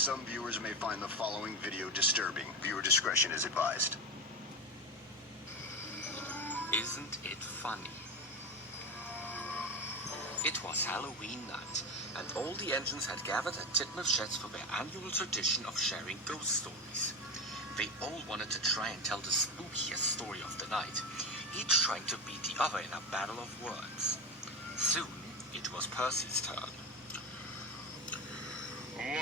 Some viewers may find the following video disturbing. Viewer discretion is advised. Isn't it funny? It was Halloween night, and all the engines had gathered at Titmuth Sheds for their annual tradition of sharing ghost stories. They all wanted to try and tell the spookiest story of the night, each trying to beat the other in a battle of words. Soon, it was Percy's turn.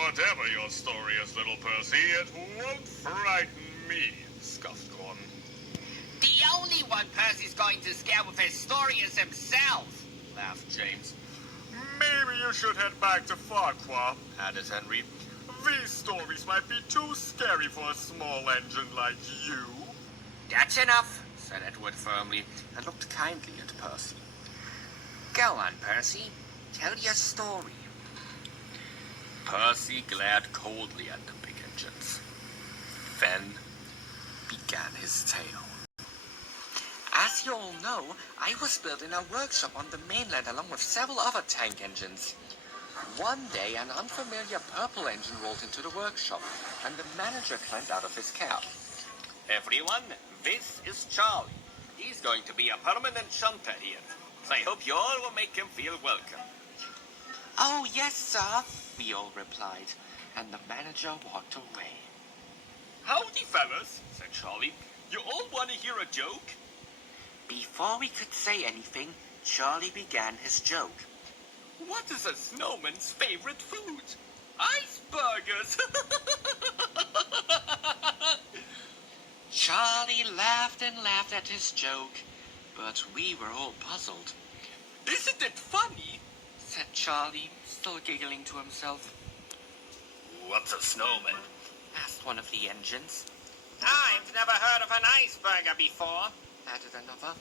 Whatever your story is, little Percy, it won't frighten me, scoffed Gordon. The only one Percy's going to scare with his story is himself, laughed James. Maybe you should head back to Farquhar, added Henry. These stories might be too scary for a small engine like you. That's enough, said Edward firmly, and looked kindly at Percy. Go on, Percy. Tell your story. Percy glared coldly at the big engines. Then began his tale. As you all know, I was built in a workshop on the mainland along with several other tank engines. One day, an unfamiliar purple engine rolled into the workshop, and the manager climbed out of his cab. Everyone, this is Charlie. He's going to be a permanent shunter here. I hope you all will make him feel welcome. Oh, yes, sir, we all replied, and the manager walked away. Howdy, fellas, said Charlie. You all want to hear a joke? Before we could say anything, Charlie began his joke. What is a snowman's favorite food? Icebergers! Charlie laughed and laughed at his joke, but we were all puzzled. Isn't it funny? Said Charlie, still giggling to himself. What's a snowman? Asked one of the engines. I've never heard of an iceberger before, Added another.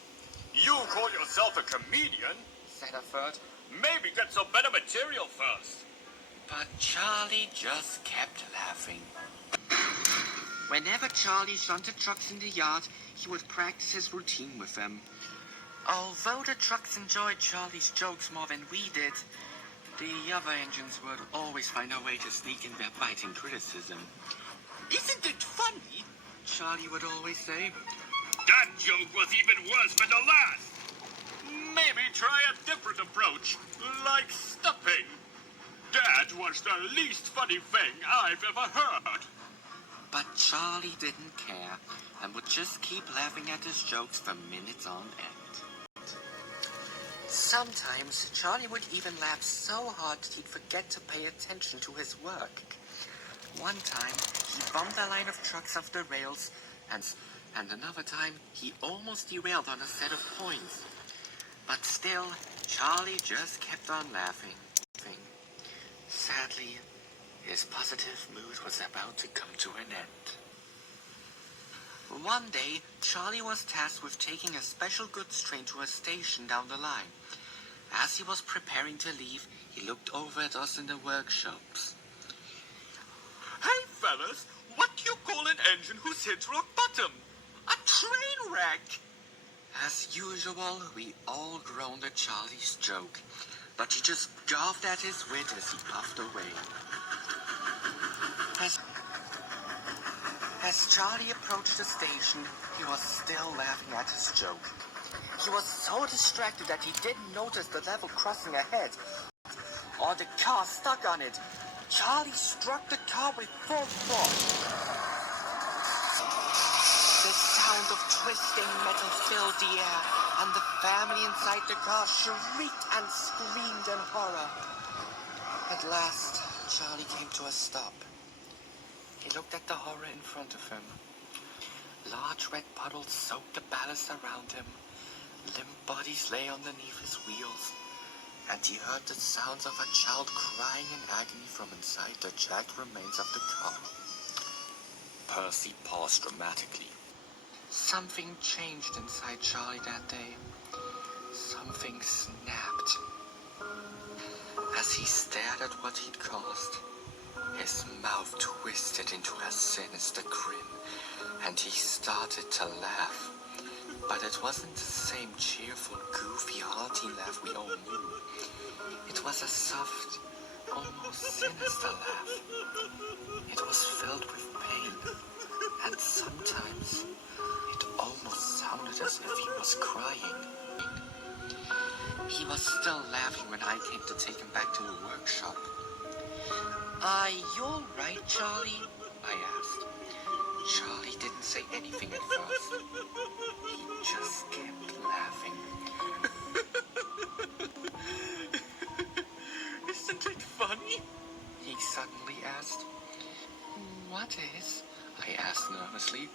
You call yourself a comedian? Said a third. Maybe get some better material first. But Charlie just kept laughing. Whenever Charlie shunted trucks in the yard, he would practice his routine with them. Although the trucks enjoyed Charlie's jokes more than we did, the other engines would always find a way to sneak in their biting criticism. Isn't it funny? Charlie would always say. That joke was even worse than the last. Maybe try a different approach, like stepping. That was the least funny thing I've ever heard. But Charlie didn't care and would just keep laughing at his jokes for minutes on end. Sometimes Charlie would even laugh so hard that he'd forget to pay attention to his work. One time, he bumped a line of trucks off the rails, and another time, he almost derailed on a set of points. But still, Charlie just kept on laughing. Sadly, his positive mood was about to come to an end. One day, Charlie was tasked with taking a special goods train to a station down the line. As he was preparing to leave, he looked over at us in the workshops. Hey, fellas, what do you call an engine who's hit rock bottom? A train wreck! As usual, we all groaned at Charlie's joke, but he just scoffed at his wit as he puffed away. As Charlie approached the station, he was still laughing at his joke. He was so distracted that he didn't notice the level crossing ahead, or the car stuck on it. Charlie struck the car with full force. The sound of twisting metal filled the air, and the family inside the car shrieked and screamed in horror. At last, Charlie came to a stop. He looked at the horror in front of him. Large red puddles soaked the ballast around him. Limp bodies lay underneath his wheels, and he heard the sounds of a child crying in agony from inside the jagged remains of the car. Percy paused dramatically. Something changed inside Charlie that day. Something snapped. As he stared at what he'd caused, his mouth twisted into a sinister grin, and he started to laugh. But it wasn't the same cheerful, goofy, hearty laugh we all knew. It was a soft, almost sinister laugh. It was filled with pain, and sometimes it almost sounded as if he was crying. He was still laughing when I came to take him back to the workshop. You all right, Charlie? I asked. Charlie didn't say anything at first. He just kept laughing. Isn't it funny? He suddenly asked. What is? I asked nervously.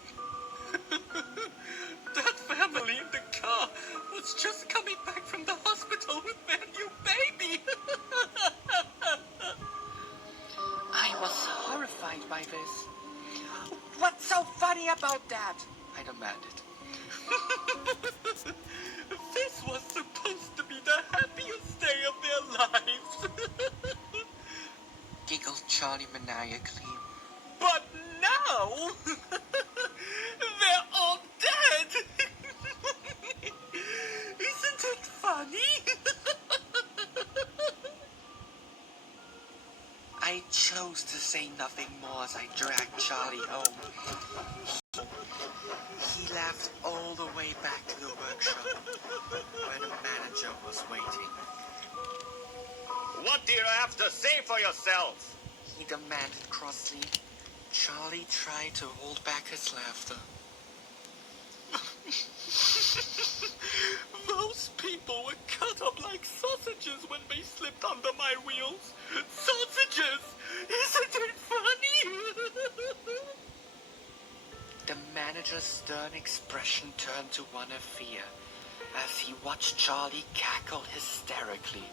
That family in the car was just coming back from the hospital with their new baby. I was horrified by this. What's so funny about that? I demanded. This was supposed to be the happiest day of their lives. Giggled Charlie maniacally. But now, they're all dead. Isn't it funny? I chose to say nothing more as I dragged Charlie home. He laughed all the way back to the workshop, where the manager was waiting. What do you have to say for yourself? He demanded crossly. Charlie tried to hold back his laughter. Those people were cut up like sausages when they slipped under my wheels. Sausages! Isn't it funny? The manager's stern expression turned to one of fear as he watched Charlie cackle hysterically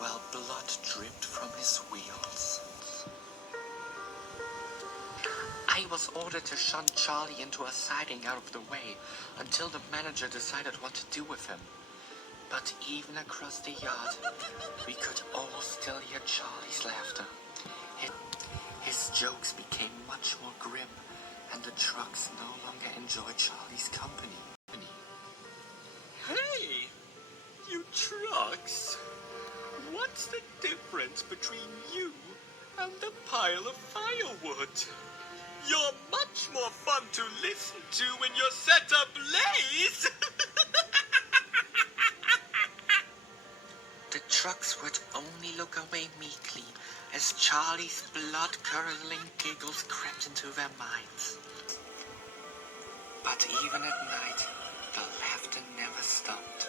while blood dripped from his wheels. I was ordered to shunt Charlie into a siding out of the way until the manager decided what to do with him. But even across the yard, we could all still hear Charlie's laughter. His jokes became much more grim, and the trucks no longer enjoyed Charlie's company. Hey, you trucks. What's the difference between you and the pile of firewood? You're much more fun to listen to when you're set ablaze. The trucks would only look away meekly as Charlie's blood-curdling giggles crept into their minds. But even at night, the laughter never stopped.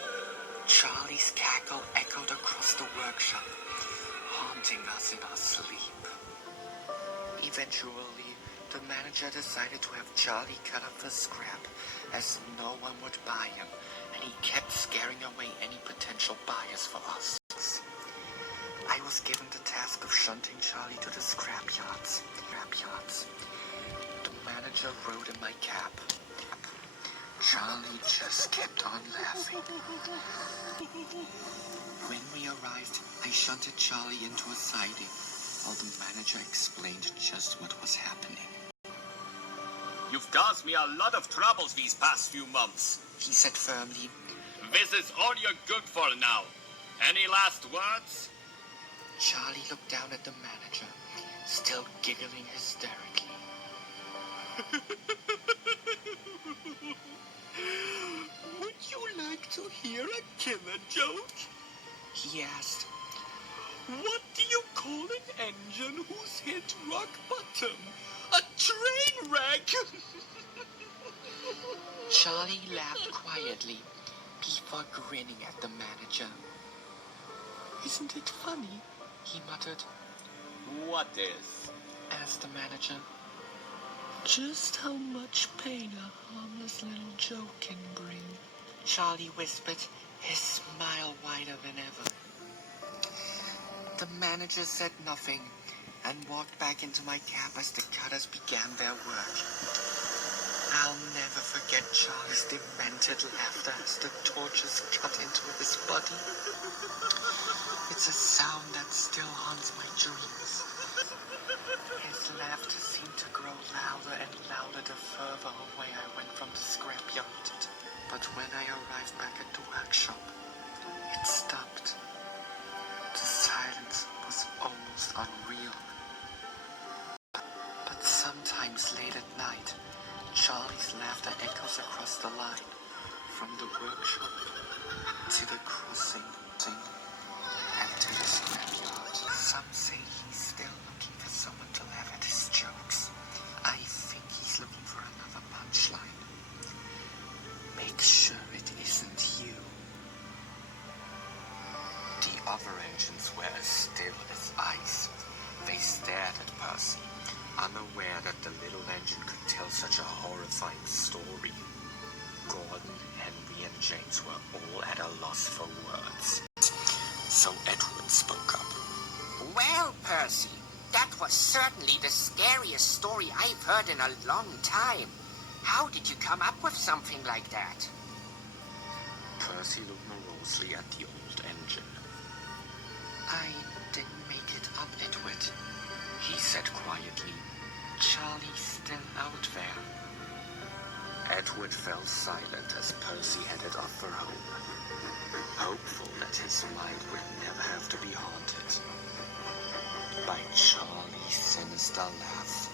Charlie's cackle echoed across the workshop, haunting us in our sleep. Eventually, the manager decided to have Charlie cut up for scrap, as no one would buy him, and he kept scaring away any potential buyers for us. I was given the task of shunting Charlie to the scrap yards. The manager rode in my cab. Charlie just kept on laughing. When we arrived, I shunted Charlie into a siding, while the manager explained just what was happening. You've caused me a lot of troubles these past few months. He said firmly. This is all you're good for now. Any last words? Charlie looked down at the manager, still giggling hysterically. Would you like to hear a killer joke? He asked. What do you call an engine who's hit rock bottom? A train wreck! Charlie laughed quietly before grinning at the manager. Isn't it funny? He muttered. What is? Asked the manager. Just how much pain a harmless little joke can bring. Charlie whispered, his smile wider than ever. The manager said nothing and walked back into my cab as the cutters began their work. I'll never forget Charlie's demented laughter as the torches cut into his body. It's a sound that still haunts my dreams. His laughter seemed to grow louder and louder the further away I went from the scrapyard. But when I arrived back at the workshop, it stopped. The silence was almost unreal. Charlie's laughter echoes across the line, from the workshop to the crossing and to the scrapyard. Some say he's still looking for someone to laugh at his jokes. I think he's looking for another punchline. Make sure it isn't you. The other engines were as still as ice. They stared at Percy, unaware that the little engine could tell such a horrifying story. Gordon, Henry, and James were all at a loss for words. So Edward spoke up. Well, Percy, that was certainly the scariest story I've heard in a long time. How did you come up with something like that? Percy looked morosely at the old engine. I didn't make it up, Edward, he said quietly. Charlie's still out there. Edward fell silent as Percy headed off for home, hopeful that his mind would never have to be haunted by Charlie's sinister laugh.